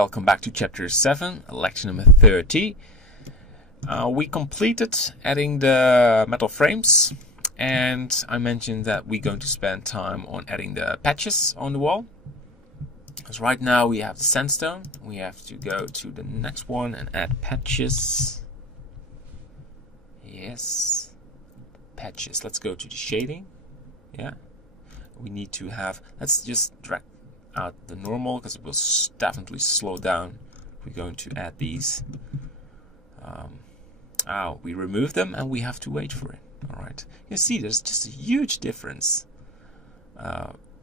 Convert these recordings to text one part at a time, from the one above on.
welcome back to Chapter 7, lecture number 30. We completed adding the metal frames, and I mentioned that we're going to spend time on adding the patches on the wall. Because right now we have the sandstone, we have to go to the next one and add patches. Yes, patches. Let's go to the shading. Yeah, we need to have, let's just drag out the normal because it will definitely slow down if we're going to add these. We remove them and we have to wait for it. Alright, you see there's just a huge difference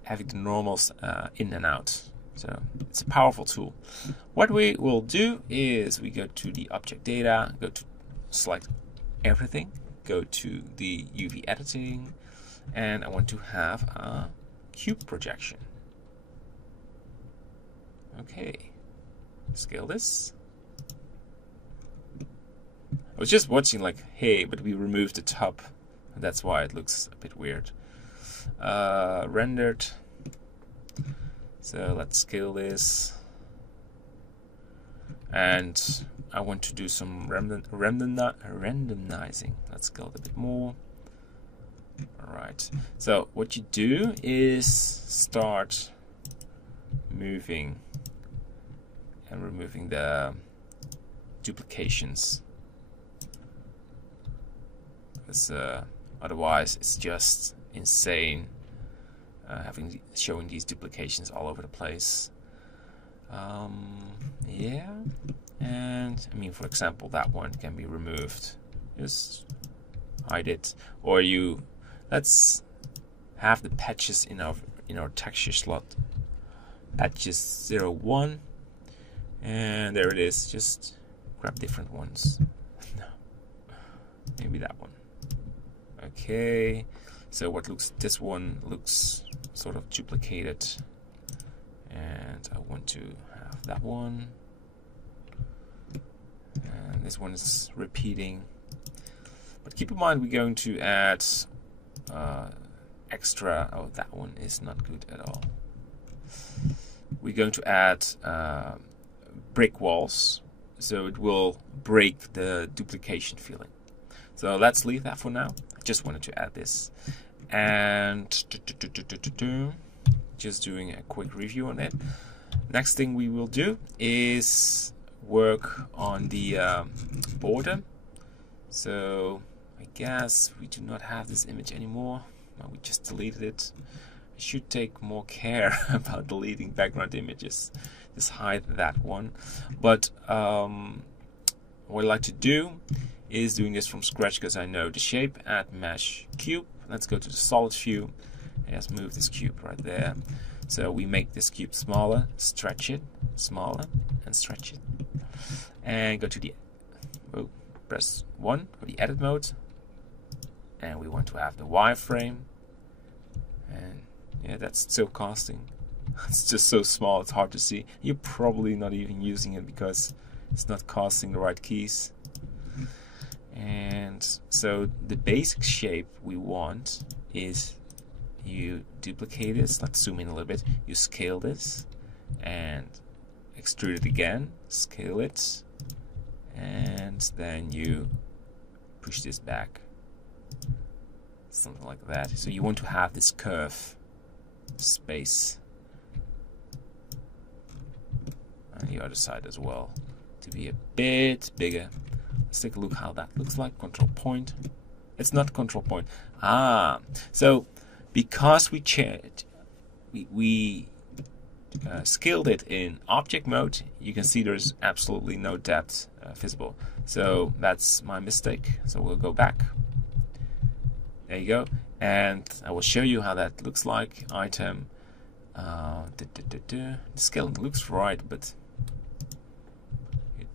having the normals in and out. So it's a powerful tool. What we will do is we go to the object data, go to select everything, go to the UV editing, and I want to have a cube projection. Okay, scale this. I was just watching like, hey, but we removed the top. That's why it looks a bit weird. Rendered. So let's scale this. And I want to do some randomizing. Let's scale it a bit more. Alright, so what you do is start moving and removing the duplications, because otherwise it's just insane showing these duplications all over the place. Yeah, and I mean, for example, that one can be removed. Just hide it, or let's have the patches in our texture slot. Patches 01, and there it is. Just grab different ones. No, maybe that one. Okay, so this one looks sort of duplicated, and I want to have that one, and this one is repeating. But keep in mind we're going to add extra. Oh, that one is not good at all. We're going to add brick walls, so it will break the duplication feeling. So let's leave that for now. I just wanted to add this. And just doing a quick review on it. Next thing we will do is work on the border. So I guess we do not have this image anymore. We just deleted it. I should take more care about deleting background images. Just hide that one. But what I like to do is doing this from scratch because I know the shape. Add mesh cube. Let's go to the solid view and just move this cube right there. So we make this cube smaller, stretch it, smaller, and stretch it. And go to the press 1 for the edit mode. And we want to have the wireframe. And yeah, that's still casting. It's just so small, it's hard to see. You're probably not even using it because it's not casting the right keys. And so the basic shape we want is you duplicate this. Let's zoom in a little bit. You scale this and extrude it again, scale it, and then you push this back. Something like that. So you want to have this curve space on the other side as well to be a bit bigger. Let's take a look how that looks like. Control point. It's not control point. So because we scaled it in object mode, you can see there's absolutely no depth visible. So that's my mistake. So we'll go back. There you go. And I will show you how that looks like. Item. The scale looks right, but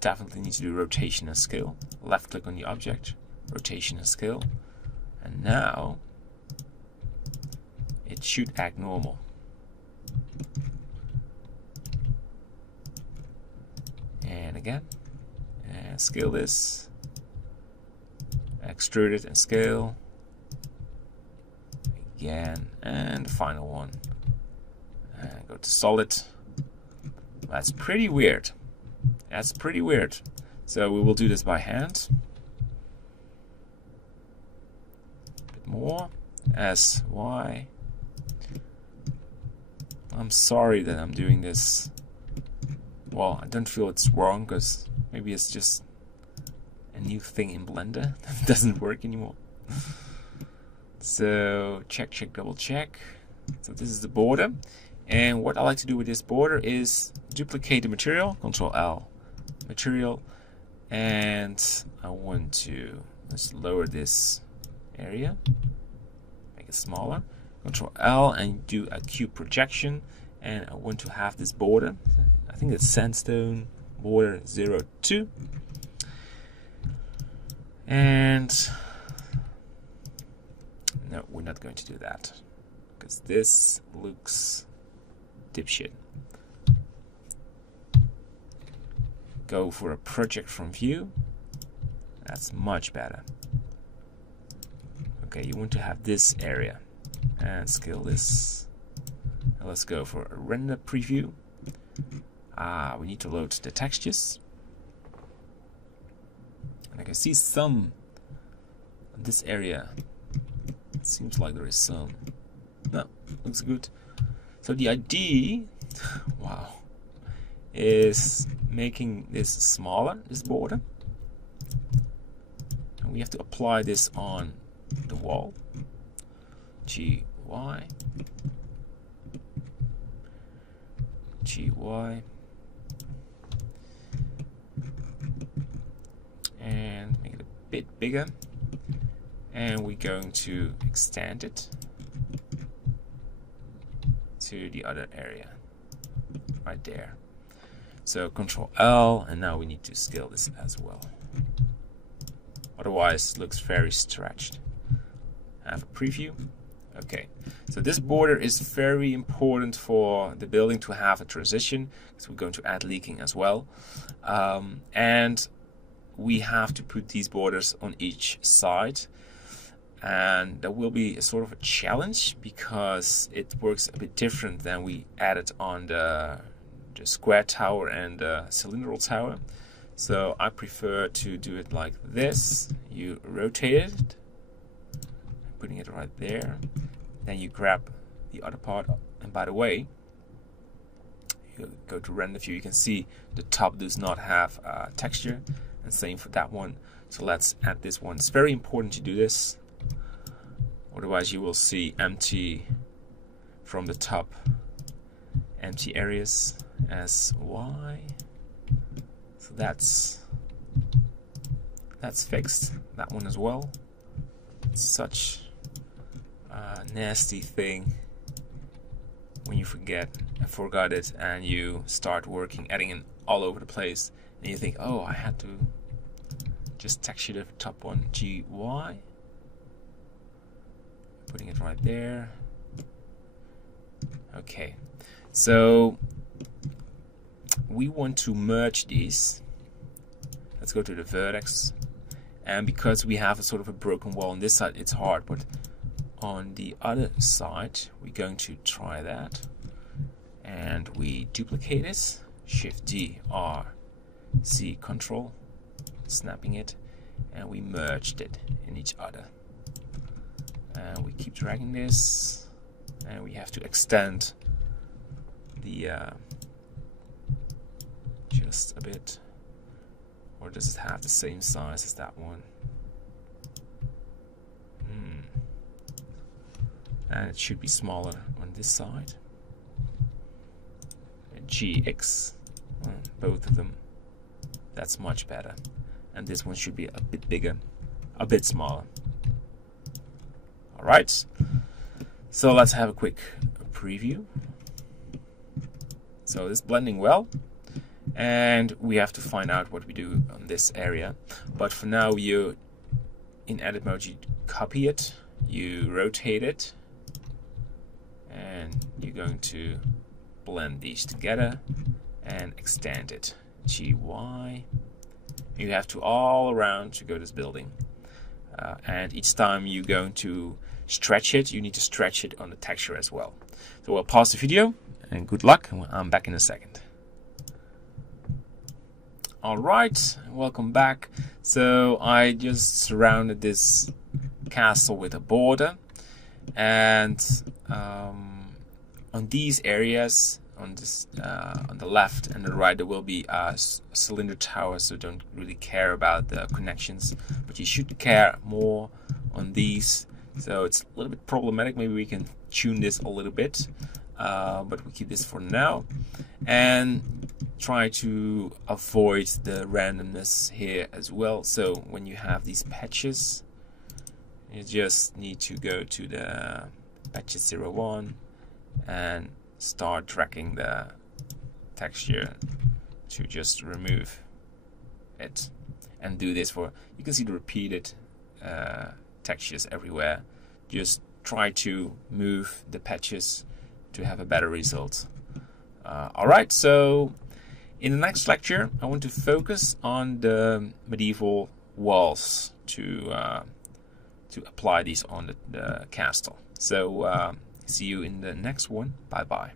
definitely need to do rotation and scale. Left click on the object, rotation and scale, and now it should act normal. And again, and scale this, extrude it and scale again, and the final one. And go to solid, That's pretty weird. That's pretty weird. So we will do this by hand. A bit more. S, Y. I'm sorry that I'm doing this. Well, I don't feel it's wrong, because maybe it's just a new thing in Blender that doesn't work anymore. So check, double check. So this is the border. And what I like to do with this border is duplicate the material, Control L, material, and I want to, let's lower this area, make it smaller, Control L, and do a cube projection, and I want to have this border, I think it's sandstone border 02, and no, we're not going to do that, because this looks dipshit. Go for a project from view. That's much better. Okay, you want to have this area and scale this. Now let's go for a render preview. We need to load the textures. And I can see some in this area. It seems like there is some. No, looks good. So the idea, wow, is making this smaller, this border. And we have to apply this on the wall. G, Y. G, Y. And make it a bit bigger. And we're going to extend it to the other area right there. So Control L, and now we need to scale this as well. Otherwise it looks very stretched. Have a preview. Okay, so this border is very important for the building to have a transition, because we're going to add leaking as well. And we have to put these borders on each side. And that will be a sort of a challenge, because it works a bit different than we added on the square tower and the cylindrical tower. So I prefer to do it like this. You rotate it, putting it right there. Then you grab the other part. And by the way, you go to render view, you can see the top does not have texture, and same for that one. So let's add this one. It's very important to do this. Otherwise you will see empty from the top, empty areas as Y. So that's fixed. That one as well. It's such a nasty thing when you forgot it, and you start working, adding it all over the place, and you think, oh, I had to just texture the top one. G, Y. Putting it right there. Okay, so we want to merge these. Let's go to the vertex, and because we have a sort of a broken wall on this side, it's hard, but on the other side we're going to try that, and we duplicate this, Shift D, R, C, Control, snapping it, and we merged it in each other. And we keep dragging this, and we have to extend the just a bit. Or does it have the same size as that one? And it should be smaller on this side. And GX, both of them. That's much better. And this one should be a bit bigger, a bit smaller. Alright, so let's have a quick preview. So it's blending well, and we have to find out what we do on this area. But for now, you in edit mode, you copy it, you rotate it, and you're going to blend these together and extend it. GY. You have to all around to go this building, and each time you're going to stretch it, you need to stretch it on the texture as well. So we'll pause the video, and good luck, and I'm back in a second. Alright, welcome back. So I just surrounded this castle with a border, and on these areas, on the left and the right, there will be a cylinder tower, so don't really care about the connections, but you should care more on these. So it's a little bit problematic. Maybe we can tune this a little bit, but we keep this for now and try to avoid the randomness here as well. So when you have these patches, you just need to go to the patches 01 and start dragging the texture to just remove it, and do this for, you can see the repeated textures everywhere. Just try to move the patches to have a better result. Alright, so in the next lecture I want to focus on the medieval walls to apply these on the castle. So see you in the next one. Bye bye.